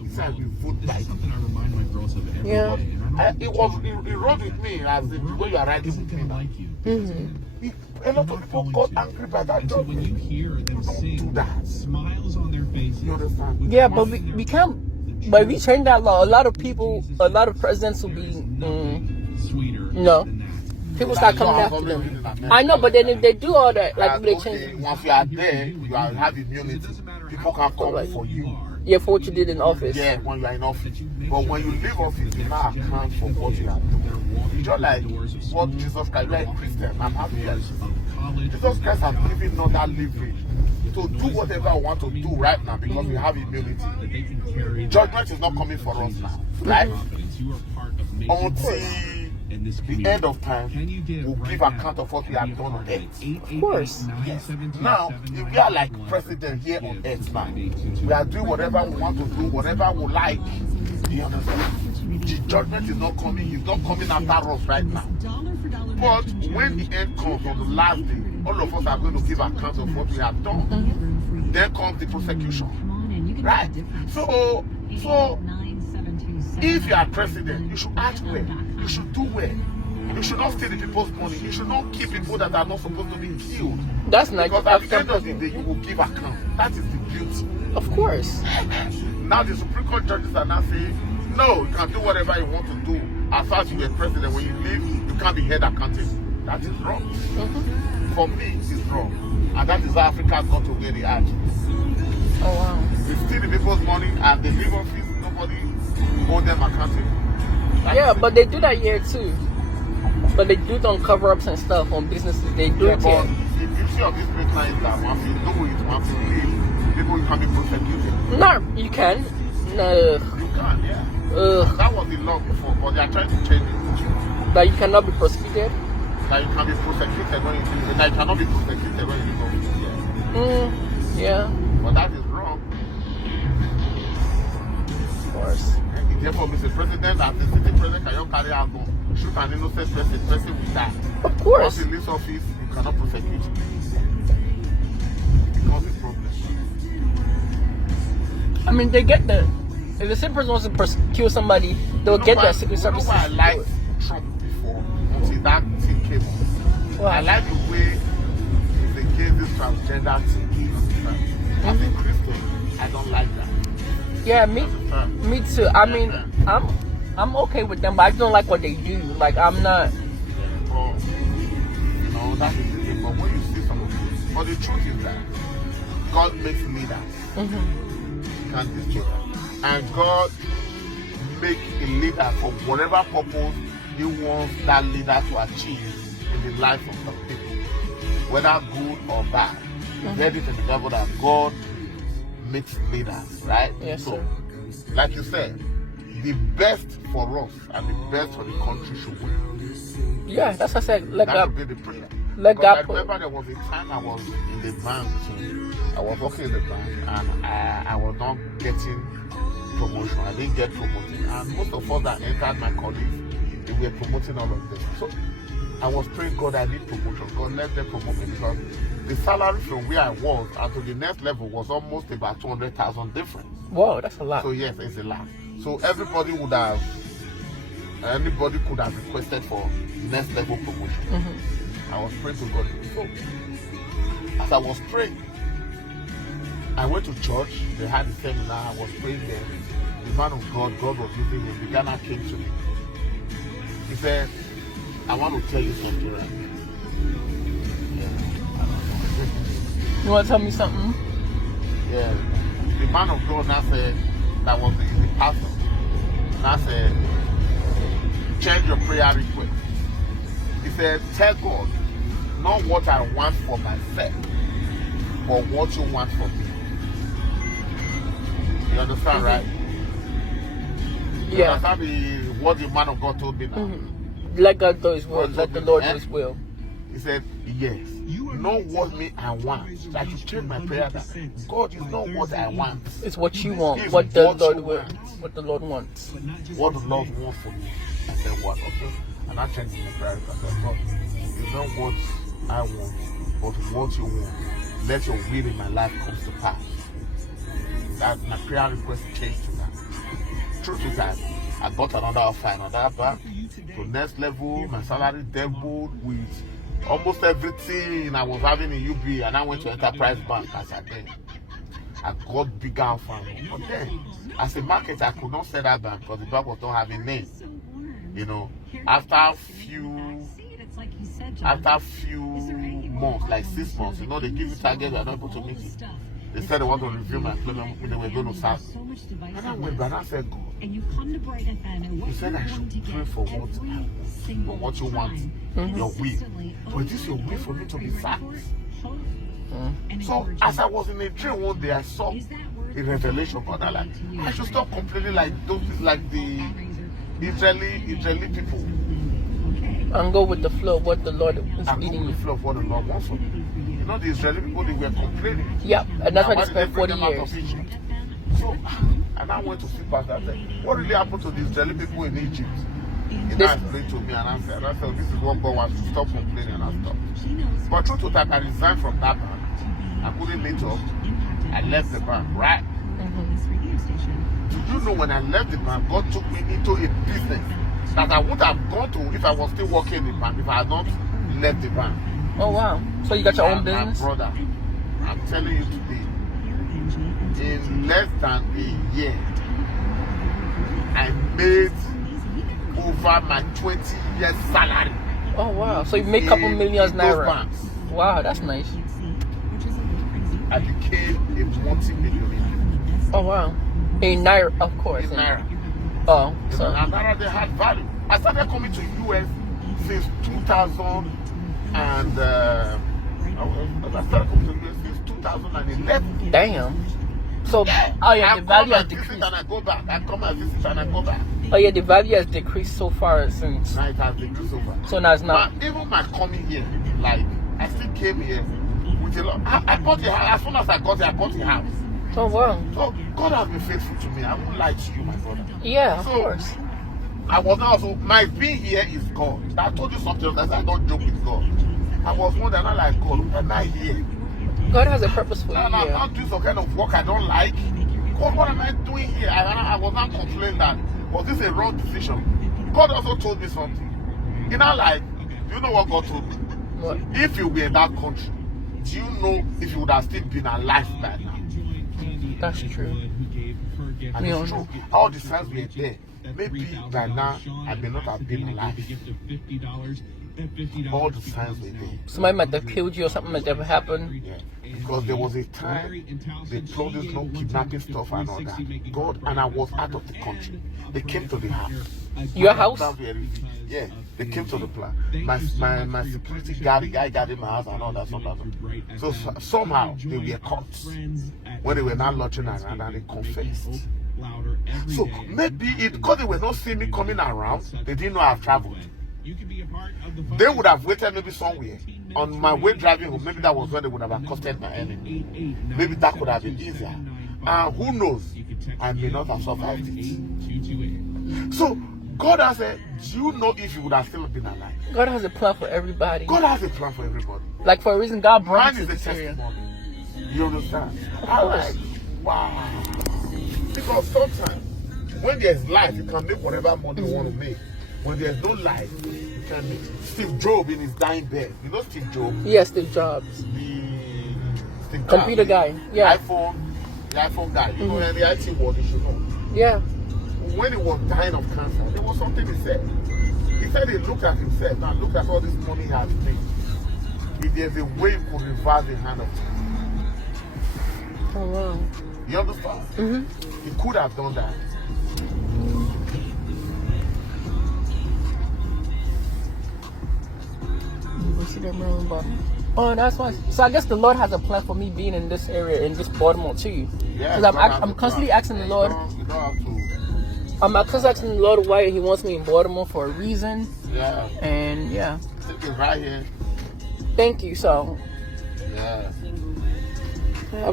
He said we vote by. Something I remind my girls of every Yeah. day. He wrote with me as the way you are writing with me now. Like you. A lot of people got angry by that And so when you judgment. hear them Don't do sing, that. smiles on their faces. You understand? Yeah, but we can't. But if we change that law, a lot of presidents will be. Sweeter No. than that. People start coming after them. I know, but then if they do all that, like if they change, once you are there, you have immunity. People can come for you. yeah, for what you did in office. Yeah, when you are in office. But when you leave office, you now account for what you have done. It's just like what Jesus Christ, you are a Christian. I'm happy that Jesus Christ has given us that leverage to do whatever we want to do right now because we have immunity. Judgment is not coming for us now, right? Until the end of time, we'll give account of what we have done on earth. Of course. Yes. Now, if we are like president here on earth now, we are doing whatever we want to do, whatever we like. You understand? The judgment is not coming. He's not coming after us right now. But when the end comes on the last day, all of us are going to give account of what we have done. Then comes the prosecution. Right? So if you are president, you should act well. You should do well. You should not steal the people's money. You should not kill people that are not supposed to be killed. That's not Because at the end of the day, you will give account. That is the beauty. Of course. Now the Supreme Court judges are now saying, no, you can do whatever you want to do. As far as you are president, when you leave, you can't be held accountable. That is wrong. For me, it is wrong. And that is how Africa got to where they are. Oh wow. They steal the people's money and they leave office, nobody hold them accountable. Yeah, but they do that here too. But they do it on cover-ups and stuff on businesses. They do it But here. the beauty of this place now is that once you do it, once you leave, people can be prosecuted. No, you can. No. You can, yeah. That was the law before, but they are trying to change it. That you cannot be prosecuted. That you can be prosecuted when you do it. That you cannot be prosecuted when you do it. Yeah. But that is wrong. Of course. Therefore, Mr. President, as the sitting president, can you carry out gun? Shoot an innocent person will die. Of course. Once in this office, you cannot prosecute him. It becomes a problem. I mean, they get the. If the same person wants to prosecute somebody, they'll get their secret services. You know why I liked Trump before until that thing came up. Wow. I like the way he's against this transgender thing. As a Christian, I don't like that. Yeah, me too. I mean, I'm okay with them, but I don't like what they do. Like I'm not. Well, you know, that is the thing. But when you see some of this, but the truth is that God makes leaders. You can't destroy that. And God make a leader for whatever purpose He wants that leader to achieve in the life of some people, whether good or bad. Read it in the Bible that God makes leaders, right? Yes, so, sir. like you said, the best for us and the best for the country should win. Yeah, that's what I said. Let That God. would be the prayer. Let Because God I remember there was a time I was in the bank too. I was working in the bank and I was not getting promotion. I didn't get promoted. And most of us that entered, my colleagues, they were promoting all of them. So I was praying, God, I need promotion. God, let them promote me because the salary from where I was and to the next level was almost about 200,000 difference. Whoa, that's a lot. So yes, it's a lot. So anybody could have requested for next level promotion. I was praying to God. So as I was praying, I went to church. They had the seminar. I was praying there. The man of God was using him. The Ghana came to me. He said, I want to tell you something right now. You want to tell me something? Yeah. The man of God now said, that was the pastor. Now said, change your prayer request. He said, tell God, not what I want for myself, but what you want for me. You understand, right? You Yeah. understand what the man of God told me now? Let God do His will. God Let the told me, Lord do His will. He said, yes. Not what me I want. I should change my prayer that God is not what I want. It's what you want. It's What the what Lord you will. want. What the Lord wants. What the Lord wants for me. I said, what? Okay. And I changed my prayer. I said, God, it's not what I want, but what you want. Let your will in my life come to pass. That my prayer request changed to that. truth is that I got another offer, another bank. So next level, my salary doubled with almost everything I was having in UB, and I went to Enterprise Bank as I did. I got bigger offer. But then, as a market, I could not sell that bank because the bank was not having name. You know, after few months, like 6 months, you know, they give you target, you're not able to make it. They said they want to review my employment when they were going to start. And I went back and I said, God, you said I should pray for what you want, your will. But this is your will for me to be sacked. So as I was in a dream one day, I saw a revelation for that. Like, I should stop complaining like those, like the Israeli people. And go with the flow of what the Lord is And leading go with you. the flow of what the Lord wants for me. You know, the Israeli people, they were complaining. Yep, and that's why they did spent bring 40 them out of years. Egypt? So, and I went to see Pastor. I said, what really happened to the Israeli people in Egypt? He now explained to me, and I said, this is what God wants to stop complaining and I stopped. But truth to that, I resigned from that bank. I couldn't meet up. I left the bank, right? Did you know when I left the bank, God took me into a business that I would have gone to if I was still working in the bank, if I had not left the bank. Oh, wow. So you got your own business? My brother, I'm telling you today, in less than a year, I made over my 20 years salary. Oh, wow. So you make a couple millions in those naira. banks. Wow, that's nice. I became a multi-millionaire Oh, wow. In naira, of course. in Naira. Oh, You so. know, and Naira, they had value. I started coming to US since 2000 and I started coming to US since 2011. Damn. So, oh yeah, the I value come has and visit decreased. and I go back. I come and visit and I go back. Oh yeah, the value has decreased so far since. Now it has decreased over. So now it's not. But even my coming here, like I still came here with a lot. I bought a house. As soon as I got here, I bought a house. Oh wow. So God has been faithful to me. I won't lie to you, my brother. Yeah, of So, course. I was not also, my being here is God. I told you something else. I don't joke with God. I was more than not like God. I'm not here. God has a purpose for you. And I'm Yeah. not doing some kind of work I don't like. God, what am I doing here? I was not complaining that, was this a wrong decision? God also told me something. You know, like, do you know what God told me? What? If you were in that country, do you know if you would have still been alive by now? That's true. And Yeah. it's true. All the signs were there. Maybe by now I may not have been alive. All the signs were there. Somebody might have killed you or something might have happened. Yeah. Because there was a time they told us no kidnapping stuff and all that. God, and I was out of the country. They came to the house. Your house? Yeah, they came to the plan. My security guard, the guy guarding my house and all that stuff. So somehow they were caught when they were not lodging around and they confessed. So maybe it because they were not seeing me coming around, they didn't know I've traveled. They would have waited maybe somewhere on my way driving home. Maybe that was when they would have accosted my enemy. Maybe that could have been easier. And who knows? I may not have survived it. So God has said, do you know if you would have still been alive? God has a plan for everybody. God has a plan for everybody. Like for a reason, God brought Mine you to is a this area. testimony. You understand? I'm like, wow. Because sometimes when there's life, you can make whatever money you want to make. When there's no life, you can make. Steve Jobs in his dying bed. You know Steve Jobs? Yes, Steve Jobs. The Steve Computer Jobs, guy. Yeah. The iPhone guy. You know, in the IT world, you should know. Yeah. When he was dying of cancer, there was something he said. He said he looked at himself. Now look at all this money he has made. If there's a way you could reverse the hand of time. Oh wow. You understand? He could have done that. Oh, that's why. So I guess the Lord has a plan for me being in this area, in this Baltimore too. Yeah, Because God has I'm a constantly plan. asking the Lord. You don't have to. I'm constantly asking the Lord why He wants me in Baltimore for a reason. Yeah. And yeah, Take it right here. thank you. So Yeah.